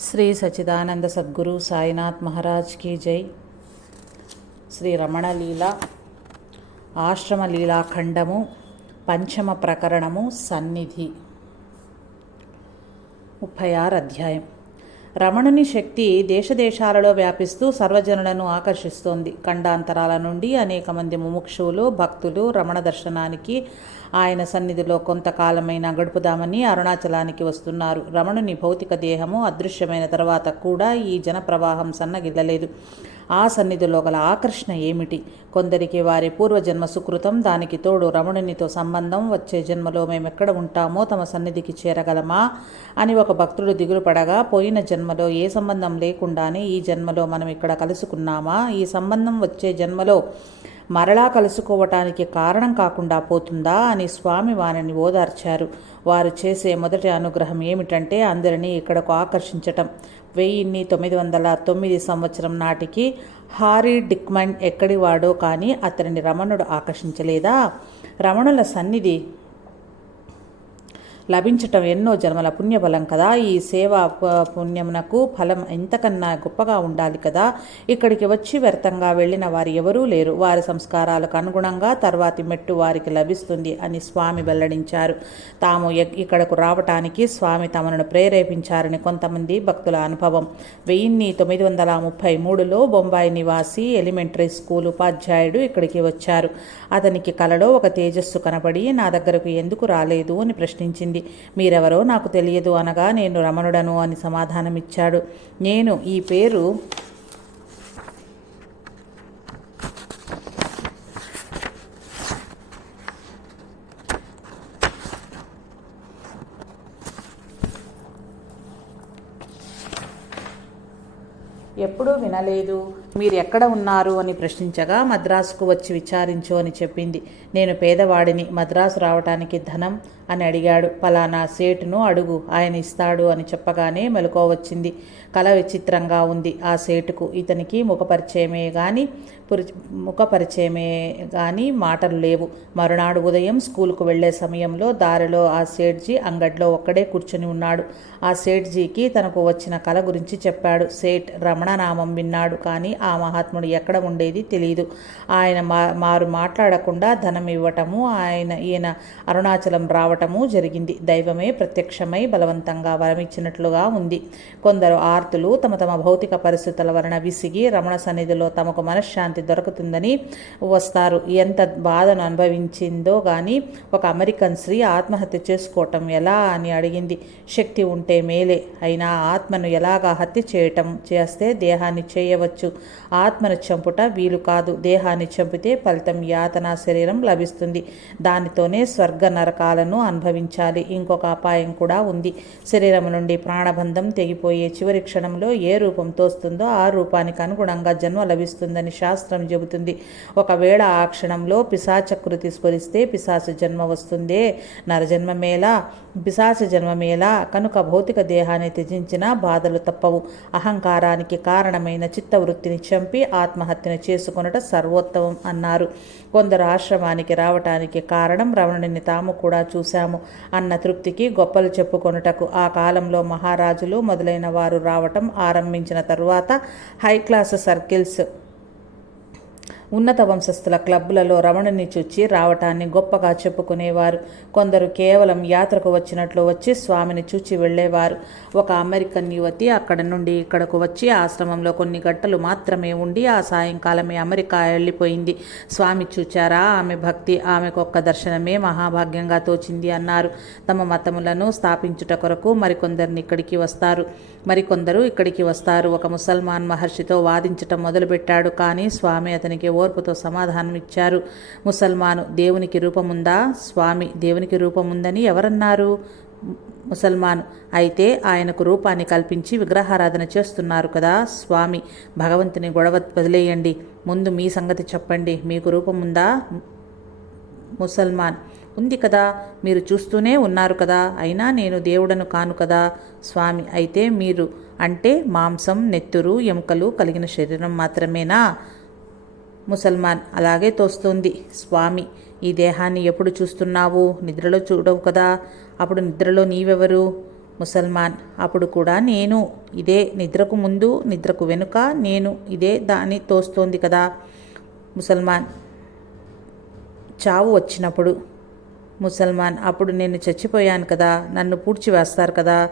శ్రీ సచిదానంద సద్గురు సాయినాథ్ మహారాజ్ కీ జై. శ్రీ రమణ లీల ఆశ్రమ లీలాఖండము పంచమ ప్రకరణము సన్నిధి. ముప్పై ఆరు అధ్యాయం. రమణుని శక్తి దేశదేశాలలో వ్యాపిస్తూ సర్వజనులను ఆకర్షిస్తోంది. ఖండాంతరాల నుండి అనేక మంది ముముక్షువులు భక్తులు రమణ దర్శనానికి ఆయన సన్నిధిలో కొంతకాలమైన గడుపుదామని అరుణాచలానికి వస్తున్నారు. రమణుని భౌతిక దేహము అదృశ్యమైన తర్వాత కూడా ఈ జనప్రవాహం సన్నగిల్లలేదు. ఆ సన్నిధిలో గల ఆకర్షణ ఏమిటి? కొందరికి వారి పూర్వజన్మ సుకృతం దానికి తోడు రమణునితో సంబంధం వచ్చే జన్మలో మేమెక్కడ ఉంటామో తమ సన్నిధికి చేరగలమా? అని ఒక భక్తుడు దిగులు పడగా పోయిన జన్మలో ఏ సంబంధం లేకుండానే ఈ జన్మలో మనం ఇక్కడ కలుసుకున్నామా? ఈ సంబంధం వచ్చే జన్మలో మరలా కలుసుకోవటానికి కారణం కాకుండా పోతుందా? అని స్వామి వారిని ఓదార్చారు. వారు చేసే మొదటి అనుగ్రహం ఏమిటంటే అందరినీ ఇక్కడకు ఆకర్షించటం. వెయ్యిన్ని తొమ్మిది వందల తొమ్మిది సంవత్సరం నాటికి హారీ డిక్మన్ ఎక్కడివాడో కానీ అతనిని రమణుడు ఆకర్షించలేదా? రమణుల సన్నిధి లభించటం ఎన్నో జన్మల పుణ్యఫలం కదా. ఈ సేవా పుణ్యమునకు ఫలం ఎంతకన్నా గొప్పగా ఉండాలి కదా. ఇక్కడికి వచ్చి వ్యర్థంగా వెళ్ళిన వారు ఎవరూ లేరు. వారి సంస్కారాలకు అనుగుణంగా తర్వాతి మెట్టు వారికి లభిస్తుంది అని స్వామి వెల్లడించారు. తాము ఇక్కడకు రావటానికి స్వామి తమను ప్రేరేపించారని కొంతమంది భక్తుల అనుభవం. వెయ్యిన్ని తొమ్మిది వందల ముప్పై మూడులో బొంబాయి నివాసి ఎలిమెంటరీ స్కూల్ ఉపాధ్యాయుడు ఇక్కడికి వచ్చారు. అతనికి కలలో ఒక తేజస్సు కనబడి నా దగ్గరకు ఎందుకు రాలేదు అని ప్రశ్నించింది. మీరెవరో నాకు తెలియదు అనగా నేను రమణుడను అని సమాధానమిచ్చాడు. నేను ఈ పేరు ఎప్పుడూ వినలేదు. మీరు ఎక్కడ ఉన్నారు అని ప్రశ్నించగా మద్రాసుకు వచ్చి విచారించు అని చెప్పింది. నేను పేదవాడిని. మద్రాసు రావటానికి ధనం అని అడిగాడు. పలానా సేటును అడుగు ఆయన ఇస్తాడు అని చెప్పగానే మెలకువ వచ్చింది. కల విచిత్రంగా ఉంది ఆ సేటుకు. ఇతనికి ముఖపరిచయమే కానీ పురి ముఖపరిచయమే కానీ మాటలు లేవు. మరునాడు ఉదయం స్కూలుకు వెళ్ళే సమయంలో దారిలో ఆ సేట్జీ అంగడిలో ఒక్కడే కూర్చొని ఉన్నాడు. ఆ సేట్జీకి తనకు వచ్చిన కల గురించి చెప్పాడు. సేట్ రమణనామం విన్నాడు కానీ ఆ మహాత్ముడు ఎక్కడ ఉండేది తెలియదు ఆయన మా మారు మాట్లాడకుండా ధనం ఇవ్వటము ఆయన ఈయన అరుణాచలం రావటం రావటము జరిగింది. దైవమే ప్రత్యక్షమై బలవంతంగా వరమిచ్చినట్లుగా ఉంది. కొందరు ఆర్తులు తమ తమ భౌతిక పరిస్థితుల వలన విసిగి రమణ సన్నిధిలో తమకు మనశ్శాంతి దొరుకుతుందని వస్తారు. ఎంత బాధను అనుభవించిందో కానీ ఒక అమెరికన్ స్త్రీ ఆత్మహత్య చేసుకోవటం ఎలా అని అడిగింది. శక్తి ఉంటే మేలే. అయినా ఆత్మను ఎలాగా హత్య చేయటం చేస్తే దేహాన్ని చేయవచ్చు. ఆత్మను చంపుట వీలు కాదు. దేహాన్ని చంపితే ఫలితం యాతనా శరీరం లభిస్తుంది. దానితోనే స్వర్గ నరకాలను అనుభవించాలి. ఇంకొక అపాయం కూడా ఉంది. శరీరం నుండి ప్రాణబంధం తెగిపోయే చివరి క్షణంలో ఏ రూపం తోస్తుందో ఆ రూపానికి అనుగుణంగా జన్మ లభిస్తుందని శాస్త్రం చెబుతుంది. ఒకవేళ ఆ క్షణంలో పిశాచకృతి స్ఫురిస్తే పిశాచ జన్మ వస్తుందే. నరజన్మ మేలా పిశాచ జన్మ మేలా కనుక భౌతిక దేహాన్ని త్యజించినా బాధలు తప్పవు. అహంకారానికి కారణమైన చిత్తవృత్తిని చంపి ఆత్మహత్యను చేసుకొనుట సర్వోత్తమం అన్నారు. కొందరు ఆశ్రమానికి రావటానికి కారణం రమణుని తాము కూడా చూశాము అన్న తృప్తికి గొప్పలు చెప్పుకొనుటకు. ఆ కాలంలో మహారాజులు మొదలైన వారు రావటం ఆరంభించిన తరువాత హై క్లాస్ సర్కిల్స్ ఉన్నత వంశస్థుల క్లబ్బులలో రమణుని చూచి రావటాన్ని గొప్పగా చెప్పుకునేవారు. కొందరు కేవలం యాత్రకు వచ్చినట్లు వచ్చి స్వామిని చూచి వెళ్ళేవారు. ఒక అమెరికన్ యువతి అక్కడ నుండి ఇక్కడకు వచ్చి ఆశ్రమంలో కొన్ని గంటలు మాత్రమే ఉండి ఆ సాయంకాలమే అమెరికా వెళ్ళిపోయింది. స్వామి చూచారా? ఆమె భక్తి ఆమెకు ఒక్క దర్శనమే మహాభాగ్యంగా తోచింది అన్నారు. తమ మతములను స్థాపించుట కొరకు మరికొందరిని ఇక్కడికి వస్తారు. మరికొందరు ఇక్కడికి వస్తారు. ఒక ముసల్మాన్ మహర్షితో వాదించటం మొదలుపెట్టాడు. కానీ స్వామి అతనికి ఓర్పుతో సమాధానం ఇచ్చారు ముసల్మాను దేవునికి రూపముందా? స్వామి దేవునికి రూపముందని ఎవరన్నారు? ముసల్మాన్ అయితే ఆయనకు రూపాన్ని కల్పించి విగ్రహారాధన చేస్తున్నారు కదా? స్వామి భగవంతుని గొడవ వదిలేయండి. ముందు మీ సంగతి చెప్పండి. మీకు రూపముందా? ముసల్మాన్ ఉంది కదా మీరు చూస్తూనే ఉన్నారు కదా అయినా నేను దేవుడను కాను కదా? స్వామి అయితే మీరు అంటే మాంసం నెత్తురు ఎముకలు కలిగిన శరీరం మాత్రమేనా? ముసల్మాన్ అలాగే తోస్తుంది. స్వామి ఈ దేహాన్ని ఎప్పుడు చూస్తున్నావు? నిద్రలో చూడవు కదా. అప్పుడు నిద్రలో నీవెవరు? ముసల్మాన్ అప్పుడు కూడా నేను. ఇదే నిద్రకు ముందు నిద్రకు వెనుక నేను. ఇదే దాన్ని తోస్తోంది కదా. ముసల్మాన్ చావు వచ్చినప్పుడు. ముసల్మాన్ అప్పుడు నేను చచ్చిపోయాను కదా. నన్ను పూడ్చివేస్తారు కదా.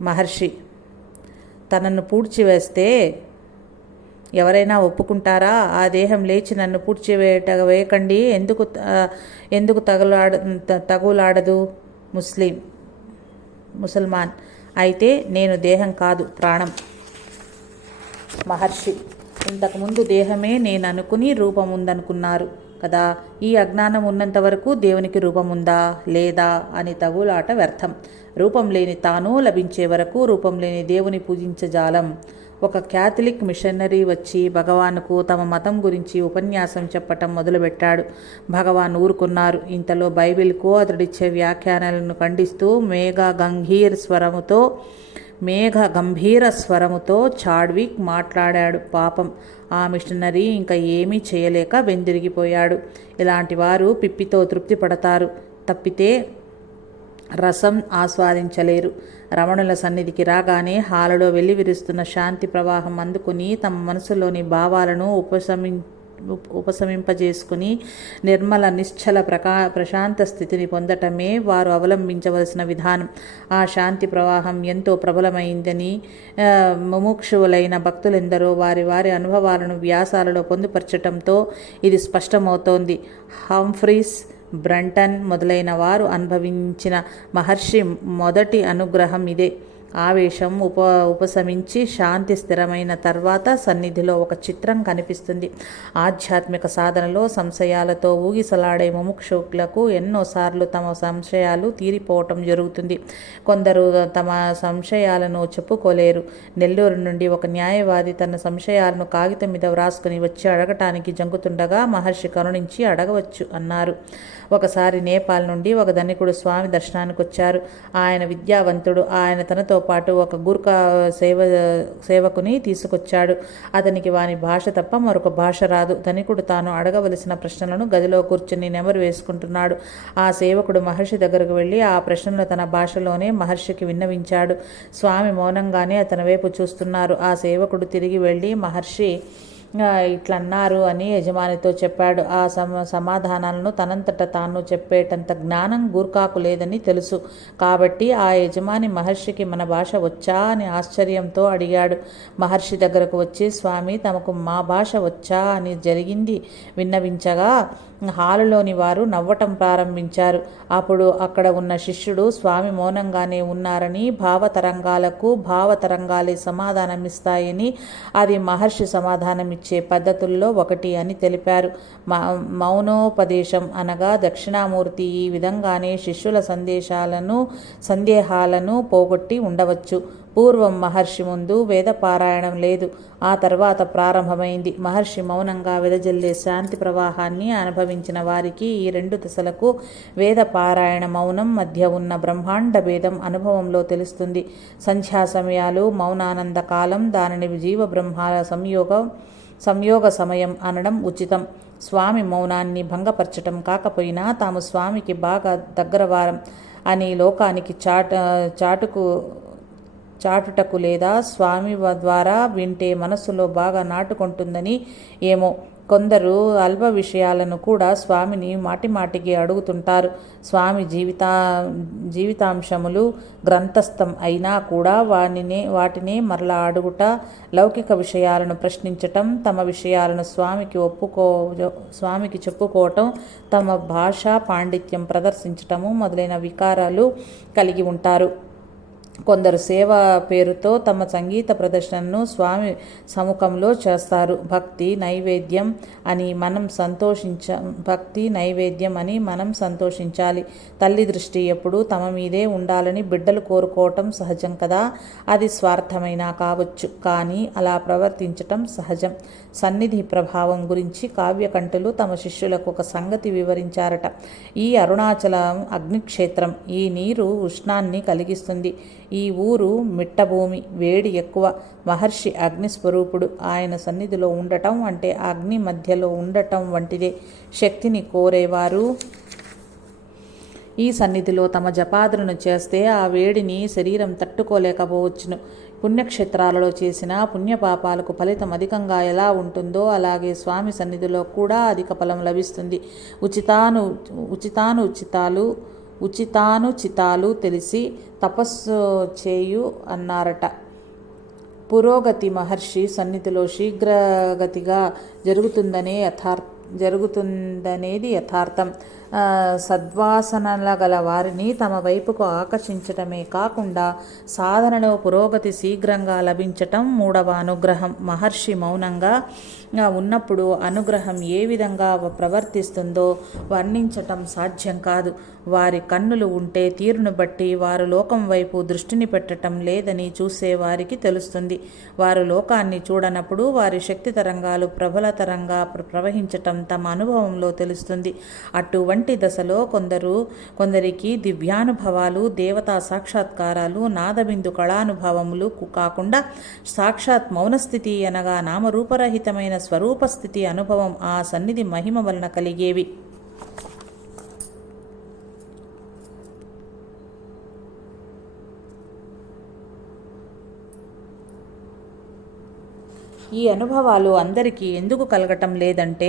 మహర్షి. తనను పూడ్చివేస్తే ఎవరైనా ఒప్పుకుంటారా? ఆ దేహం లేచి నన్ను పూడ్చివేయట వేయకండి. ఎందుకు ఎందుకు తగులాడ తగులాడదు ముస్లిం ముసల్మాన్? అయితే నేను దేహం కాదు ప్రాణం. మహర్షి. ఇంతకుముందు దేహమే నేను అనుకుని రూపం ఉందనుకున్నారు కదా. ఈ అజ్ఞానం ఉన్నంత వరకు దేవునికి రూపం ఉందా లేదా? అని తగులాట వ్యర్థం. రూపం లేని తాను లభించే వరకు రూపం లేని దేవుని పూజించజాలం ఒక క్యాథలిక్ మిషనరీ వచ్చి భగవాన్కు తమ మతం గురించి ఉపన్యాసం చెప్పటం మొదలుపెట్టాడు. భగవాన్ ఊరుకున్నారు. ఇంతలో బైబిల్కు అతడిచ్చే వ్యాఖ్యానాలను ఖండిస్తూ మేఘ గంభీర్ స్వరముతో మేఘ గంభీర స్వరముతో చాడ్విక్ మాట్లాడాడు. పాపం ఆ మిషనరీ ఇంకా ఏమీ చేయలేక వెందిరిగిపోయాడు. ఇలాంటి వారు పిప్పితో తృప్తి పడతారు తప్పితే రసం ఆస్వాదించలేరు. రమణుల సన్నిధికి రాగానే హాలలో వెళ్ళి విరుస్తున్న శాంతి ప్రవాహం అందుకుని తమ మనసులోని భావాలను ఉపశమి ఉపశమింపజేసుకుని నిర్మల నిశ్చల ప్రకా ప్రశాంత స్థితిని పొందటమే వారు అవలంబించవలసిన విధానం. ఆ శాంతి ప్రవాహం ఎంతో ప్రబలమైందని ముముక్షువులైన భక్తులెందరో వారి వారి అనుభవాలను వ్యాసాలలో పొందుపరచటంతో ఇది స్పష్టమవుతోంది. హంఫ్రీస్ బ్రంటన్ మొదలైన వారు అనుభవించిన మహర్షి మొదటి అనుగ్రహం ఇదే. ఆవేశం ఉప ఉపశమించి శాంతి స్థిరమైన తర్వాత సన్నిధిలో ఒక చిత్రం కనిపిస్తుంది. ఆధ్యాత్మిక సాధనలో సంశయాలతో ఊగిసలాడే ముముక్షులకు ఎన్నోసార్లు తమ సంశయాలు తీరిపోవటం జరుగుతుంది. కొందరు తమ సంశయాలను చెప్పుకోలేరు. నెల్లూరు నుండి ఒక న్యాయవాది తన సంశయాలను కాగితం మీద వ్రాసుకుని వచ్చి అడగటానికి జంకుతుండగా మహర్షి కరుణించి అడగవచ్చు అన్నారు. ఒకసారి నేపాల్ నుండి ఒక ధనికుడు స్వామి దర్శనానికి వచ్చారు ఆయన విద్యావంతుడు. ఆయన తనతో పాటు ఒక గుర్ఖా సేవ సేవకుని తీసుకొచ్చాడు. అతనికి వాని భాష తప్ప మరొక భాష రాదు. ధనికుడు తాను అడగవలసిన ప్రశ్నలను గదిలో కూర్చుని నెమరు వేసుకుంటున్నాడు. ఆ సేవకుడు మహర్షి దగ్గరకు వెళ్ళి ఆ ప్రశ్నలు తన భాషలోనే మహర్షికి విన్నవించాడు. స్వామి మౌనంగానే అతని వైపు చూస్తున్నారు. ఆ సేవకుడు తిరిగి వెళ్ళి మహర్షి ఇట్లన్నారు ఇట్లా అన్నారు అని యజమానితో చెప్పాడు. ఆ సమ సమాధానాలను తనంతట తాను చెప్పేటంత జ్ఞానం గూర్ఖాకు లేదని తెలుసు. కాబట్టి ఆ యజమాని మహర్షికి మన భాష వచ్చా అని ఆశ్చర్యంతో అడిగాడు. మహర్షి దగ్గరకు వచ్చి స్వామి తమకు మా భాష వచ్చా అని జరిగింది విన్నవించగా హాలులోని వారు నవ్వటం ప్రారంభించారు. అప్పుడు అక్కడ ఉన్న శిష్యుడు స్వామి మౌనంగానే ఉన్నారని భావతరంగాలకు భావతరంగాలే సమాధానమిస్తాయని అది మహర్షి ఇచ్చే పద్ధతుల్లో ఒకటి అని తెలిపారు. మౌనోపదేశం అనగా దక్షిణామూర్తి ఈ విధంగానే శిష్యుల సందేశాలను సందేహాలను పోగొట్టి ఉండవచ్చు. పూర్వం మహర్షి ముందు వేద పారాయణం లేదు. ఆ తర్వాత ప్రారంభమైంది. మహర్షి మౌనంగా వెదజల్లే శాంతి ప్రవాహాన్ని అనుభవించిన వారికి ఈ రెండు దశలకు వేద పారాయణ మౌనం మధ్య ఉన్న బ్రహ్మాండ భేదం అనుభవంలో తెలుస్తుంది. సంధ్యా సమయాలు మౌనానంద కాలం దానిని జీవ బ్రహ్మాల సంయోగం సంయోగ సమయం అనడం ఉచితం. స్వామి మౌనాన్ని భంగపరచటం కాకపోయినా తాము స్వామికి బాగా దగ్గరవారం అని లోకానికి చాట చాటుకు చాటుటకు లేదా స్వామి ద్వారా వింటే మనసులో బాగా నాటుకుంటుందని ఏమో. కొందరు అల్ప విషయాలను కూడా స్వామిని మాటిమాటికి అడుగుతుంటారు. స్వామి జీవితా జీవితాంశములు గ్రంథస్థం అయినా కూడా వానినే వాటినే మరలా అడుగుట లౌకిక విషయాలను ప్రశ్నించటం తమ విషయాలను స్వామికి ఒప్పుకో స్వామికి చెప్పుకోవటం తమ భాషా పాండిత్యం ప్రదర్శించటము మొదలైన వికారాలు కలిగి ఉంటారు. కొందరు సేవ పేరుతో తమ సంగీత ప్రదర్శనను స్వామి సముఖంలో చేస్తారు. భక్తి నైవేద్యం అని మనం సంతోషించ భక్తి నైవేద్యం అని మనం సంతోషించాలి. తల్లి దృష్టి ఎప్పుడూ తమ మీదే ఉండాలని బిడ్డలు కోరుకోవటం సహజం కదా? అది స్వార్థమైనా కావచ్చు. కానీ అలా ప్రవర్తించటం సహజం. సన్నిధి ప్రభావం గురించి కావ్యకంఠులు తమ శిష్యులకు ఒక సంగతి వివరించారట. ఈ అరుణాచలం అగ్నిక్షేత్రం ఈ నీరు ఉష్ణాన్ని కలిగిస్తుంది. ఈ ఊరు మిట్టభూమి వేడి ఎక్కువ. మహర్షి అగ్నిస్వరూపుడు ఆయన సన్నిధిలో ఉండటం అంటే అగ్ని మధ్యలో ఉండటం వంటిదే. శక్తిని కోరేవారు. ఈ సన్నిధిలో తమ జపాదులను చేస్తే ఆ వేడిని శరీరం తట్టుకోలేకపోవచ్చును. పుణ్యక్షేత్రాలలో చేసిన పుణ్యపాపాలకు ఫలితం అధికంగా ఎలా ఉంటుందో అలాగే స్వామి సన్నిధిలో కూడా అధిక ఫలం లభిస్తుంది. ఉచితాను ఉచితాను ఉచితాలు ఉచితానుచితాలు తెలిసి తపస్సు చేయు అన్నారట. పురోగతి మహర్షి సన్నిధిలో శీఘ్రగతిగా జరుగుతుందనే యథార్థ జరుగుతుందనేది యథార్థం. సద్వాసనల గల వారిని తమ వైపుకు ఆకర్షించటమే కాకుండా సాధనలో పురోగతి శీఘ్రంగా లభించటం మూడవ అనుగ్రహం. మహర్షి మౌనంగా ఉన్నప్పుడు అనుగ్రహం ఏ విధంగా ప్రవర్తిస్తుందో వర్ణించటం సాధ్యం కాదు. వారి కన్నులు ఉంటే తీరును బట్టి వారు లోకం వైపు దృష్టిని పెట్టటం లేదని చూసే వారికి తెలుస్తుంది. వారు లోకాన్ని చూడనప్పుడు వారి శక్తి తరంగాలు ప్రబల తరంగా ప్రవహించటం తమ అనుభవంలో తెలుస్తుంది. అటువంటి దశలో కొందరు కొందరికి దివ్యానుభవాలు దేవతా సాక్షాత్కారాలు నాదబిందు కళానుభవములు కాకుండా సాక్షాత్ మౌనస్థితి అనగా నామరూపరహితమైన స్వరూపస్థితి అనుభవం ఆ సన్నిధి మహిమ వలన కలిగేవి. ఈ అనుభవాలు అందరికీ ఎందుకు కలగటం లేదంటే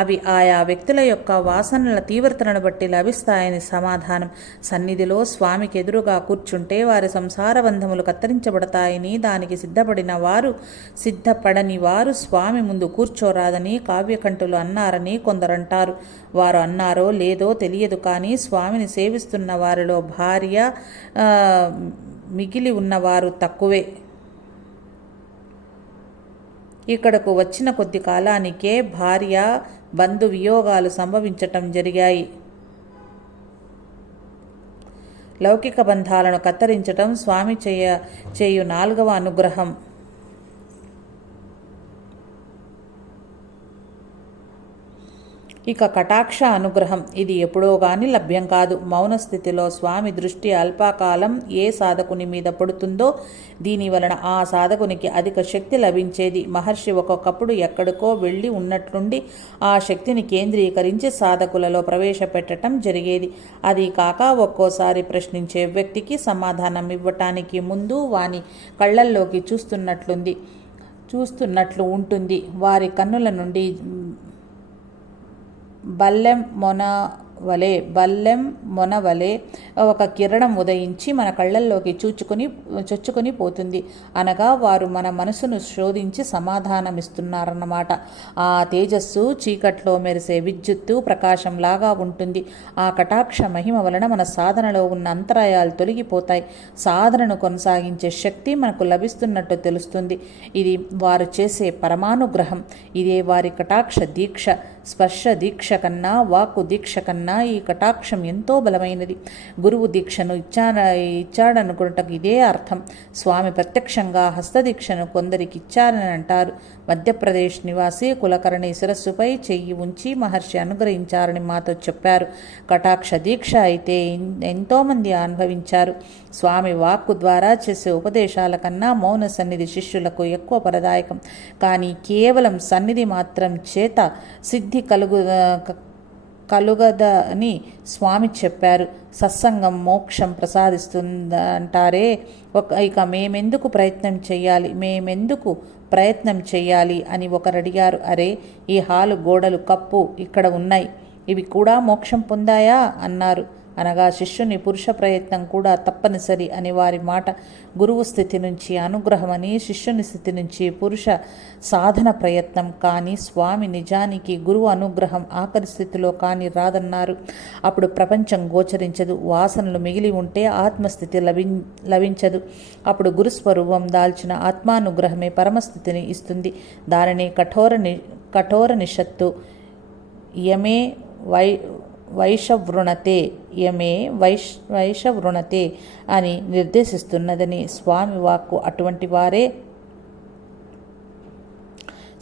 అవి ఆయా వ్యక్తుల యొక్క వాసనల తీవ్రతను బట్టి లభిస్తాయని సమాధానం. సన్నిధిలో స్వామికి ఎదురుగా కూర్చుంటే వారి సంసార బంధములు కత్తిరించబడతాయని దానికి సిద్ధపడిన వారు సిద్ధపడని వారు స్వామి ముందు కూర్చోరాదని కావ్యకంఠులు అన్నారని కొందరంటారు. వారు అన్నారో లేదో తెలియదు కానీ స్వామిని సేవిస్తున్న వారిలో భార్య మిగిలి ఉన్నవారు తక్కువే. ఇక్కడకు వచ్చిన కొద్ది కాలానికే భార్య బంధు వియోగాలు సంభవించటం జరిగాయి. లౌకిక బంధాలను కత్తిరించటం స్వామి చేయ చేయు నాలుగవ అనుగ్రహం. ఇక కటాక్ష అనుగ్రహం. ఇది ఎప్పుడో గాని లభ్యం కాదు. మౌన స్థితిలో స్వామి దృష్టి అల్పకాలం ఏ సాధకుని మీద పడుతుందో దీని వలన ఆ సాధకునికి అధిక శక్తి లభించేది. మహర్షి ఒక్కొక్కప్పుడు ఎక్కడికో వెళ్ళి ఉన్నట్లుండి ఆ శక్తిని కేంద్రీకరించి సాధకులలో ప్రవేశపెట్టడం జరిగేది. అది కాక ఒక్కోసారి ప్రశ్నించే వ్యక్తికి సమాధానం ఇవ్వటానికి ముందు వాని కళ్ళల్లోకి చూస్తున్నట్లుంది చూస్తున్నట్లు ఉంటుంది. వారి కన్నుల నుండి బల్లెం మొన వలె బల్లెం మొన వలె ఒక కిరణం ఉదయించి మన కళ్ళల్లోకి చూచుకొని చొచ్చుకొని పోతుంది. అనగా వారు మన మనసును శోధించి సమాధానమిస్తున్నారన్నమాట. ఆ తేజస్సు చీకట్లో మెరిసే విద్యుత్తు ప్రకాశంలాగా ఉంటుంది. ఆ కటాక్ష మహిమ వలన మన సాధనలో ఉన్న అంతరాయాలు తొలగిపోతాయి. సాధనను కొనసాగించే శక్తి మనకు లభిస్తున్నట్టు తెలుస్తుంది. ఇది వారు చేసే పరమానుగ్రహం. ఇదే వారి కటాక్ష దీక్ష. స్పర్శ దీక్ష కన్నా వాక్కు దీక్ష కన్నా ఈ కటాక్షం ఎంతో బలమైనది. గురువు దీక్షను ఇచ్చా ఇచ్చాడనుకున్నటకు ఇదే అర్థం. స్వామి ప్రత్యక్షంగా హస్తదీక్షను కొందరికి ఇచ్చారని అంటారు. మధ్యప్రదేశ్ నివాసి కులకర్ణి శిరస్సుపై చెయ్యి ఉంచి మహర్షి అనుగ్రహించారని మాతో చెప్పారు. కటాక్ష దీక్ష అయితే ఎంతోమంది అనుభవించారు. స్వామి వాక్కు ద్వారా చేసే ఉపదేశాల కన్నా మౌన సన్నిధి శిష్యులకు ఎక్కువ పరదాయకం కానీ కేవలం సన్నిధి మాత్రం చేత సిద్ధి కలుగు కలుగదని స్వామి చెప్పారు. సత్సంగం మోక్షం ప్రసాదిస్తుందంటారే. ఒక ఇక మేమెందుకు ప్రయత్నం చేయాలి మేమెందుకు ప్రయత్నం చేయాలి అని ఒకరు అడిగారు. అరే ఈ హాలు గోడలు కప్పు ఇక్కడ ఉన్నాయి. ఇవి కూడా మోక్షం పొందాయా? అన్నారు. అనగా శిష్యుని పురుష ప్రయత్నం కూడా తప్పనిసరి అని వారి మాట గురువు స్థితి నుంచి అనుగ్రహమని శిష్యుని స్థితి నుంచి పురుష సాధన ప్రయత్నం కానీ స్వామి నిజానికి గురువు అనుగ్రహం ఆఖరి స్థితిలో కానీ రాదన్నారు. అప్పుడు ప్రపంచం గోచరించదు వాసనలు మిగిలి ఉంటే ఆత్మస్థితి లభి లభించదు. అప్పుడు గురుస్వరూపం దాల్చిన ఆత్మానుగ్రహమే పరమస్థితిని ఇస్తుంది. దానిని కఠోర ని కఠోర నిషత్తు యమే వై వైషవృణతే యమే వైష్ వైషవృణతే అని నిర్దేశిస్తున్నదని స్వామి వాక్కు అటువంటి వారే.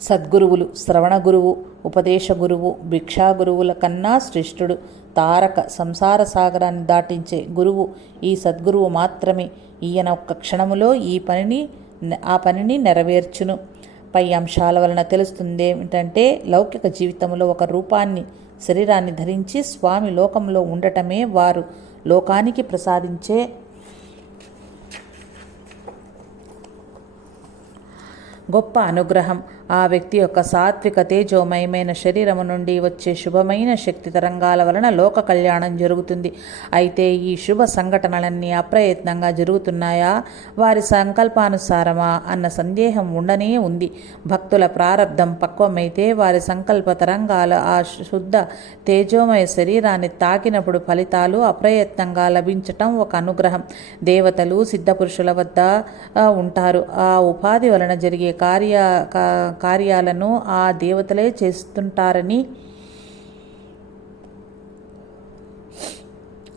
సద్గురువులు శ్రవణ గురువు ఉపదేశ గురువు భిక్షా గురువుల కన్నా శ్రేష్ఠుడు తారక సంసార సాగరాన్ని దాటించే గురువు ఈ సద్గురువు మాత్రమే. ఈయన ఒక్క క్షణములో ఈ పనిని ఆ పనిని నెరవేర్చును. పై అంశాల వలన తెలుస్తుంది ఏమిటంటే లౌకిక జీవితంలో ఒక రూపాన్ని శరీరాన్ని ధరించి స్వామి లోకంలో ఉండటమే వారు లోకానికి ప్రసాదించే గొప్ప అనుగ్రహం. ఆ వ్యక్తి యొక్క సాత్విక తేజోమయమైన శరీరము నుండి వచ్చే శుభమైన శక్తి తరంగాల వలన లోక కళ్యాణం జరుగుతుంది. అయితే ఈ శుభ సంఘటనలన్నీ అప్రయత్నంగా జరుగుతున్నాయా? వారి సంకల్పానుసారమా? అన్న సందేహం ఉండనే ఉంది. భక్తుల ప్రారంధం పక్వమైతే వారి సంకల్ప తరంగాలు ఆ శుద్ధ తేజోమయ శరీరాన్ని తాకినప్పుడు ఫలితాలు అప్రయత్నంగా లభించటం ఒక అనుగ్రహం. దేవతలు సిద్ధపురుషుల వద్ద ఉంటారు. ఆ ఉపాధి వలన జరిగే కార్య కార్యాలను ఆ దేవతలే చేస్తుంటారని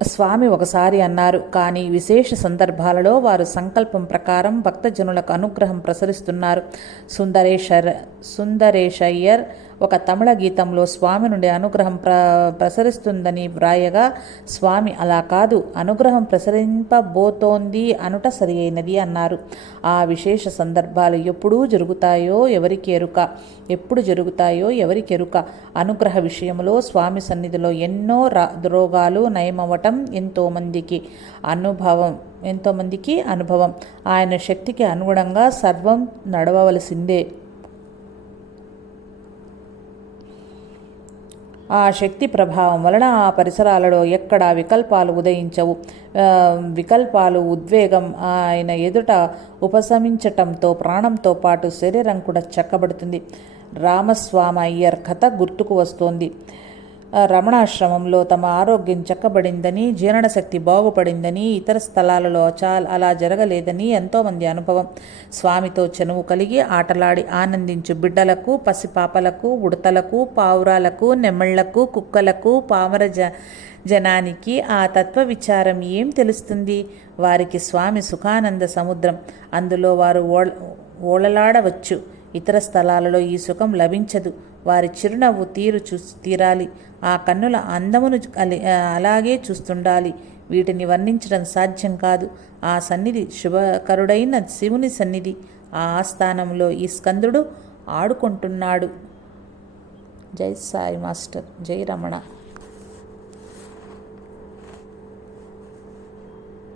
స్వామి ఒకసారి అన్నారు. కానీ విశేష సందర్భాలలో వారు సంకల్పం ప్రకారం భక్తజనులకు అనుగ్రహం ప్రసరిస్తున్నారు. సుందరేశ్వర్ సుందరేశయ్యర్ ఒక తమిళ గీతంలో స్వామి నుండి అనుగ్రహం ప్ర ప్రసరిస్తుందని వ్రాయగా స్వామి అలా కాదు. అనుగ్రహం ప్రసరింపబోతోంది అనుట సరి అయినది అన్నారు. ఆ విశేష సందర్భాలు ఎప్పుడూ జరుగుతాయో ఎవరికి ఎరుక? ఎప్పుడు జరుగుతాయో ఎవరికి ఎరుక? అనుగ్రహ విషయంలో స్వామి సన్నిధిలో ఎన్నో రా రోగాలు నయమవ్వటం ఎంతోమందికి అనుభవం ఎంతోమందికి అనుభవం. ఆయన శక్తికి అనుగుణంగా సర్వం నడవవలసిందే. ఆ శక్తి ప్రభావం వలన ఆ పరిసరాలలో ఎక్కడా వికల్పాలు ఉదయించవు. వికల్పాలు ఉద్వేగం ఆయన ఎదుట ఉపశమించటంతో ప్రాణంతో పాటు శరీరం కూడా చక్కబడుతుంది. రామస్వామి అయ్యర్ కథ గుర్తుకు వస్తోంది. రమణాశ్రమంలో తమ ఆరోగ్యం చక్కబడిందని జీర్ణశక్తి బాగుపడిందని ఇతర స్థలాలలో చాలా అలా జరగలేదని ఎంతోమంది అనుభవం. స్వామితో చనువు కలిగి ఆటలాడి ఆనందించు బిడ్డలకు పసిపాపలకు ఉడతలకు పావురాలకు నెమళ్ళకు కుక్కలకు పామర జ జనానికి ఆ తత్వ విచారం ఏం తెలుస్తుంది? వారికి స్వామి సుఖానంద సముద్రం. అందులో వారు ఓ ఓలలాడవచ్చు ఇతర స్థలాలలో ఈ సుఖం లభించదు. వారి చిరునవ్వు తీరు చూ తీరాలి. ఆ కన్నుల అందమును అలాగే చూస్తుండాలి. వీటిని వర్ణించడం సాధ్యం కాదు. ఆ సన్నిధి శుభకరుడైన శివుని సన్నిధి. ఆ ఆస్థానంలో ఈ స్కందుడు ఆడుకుంటున్నాడు. జై సాయి మాస్టర్. జై రమణ.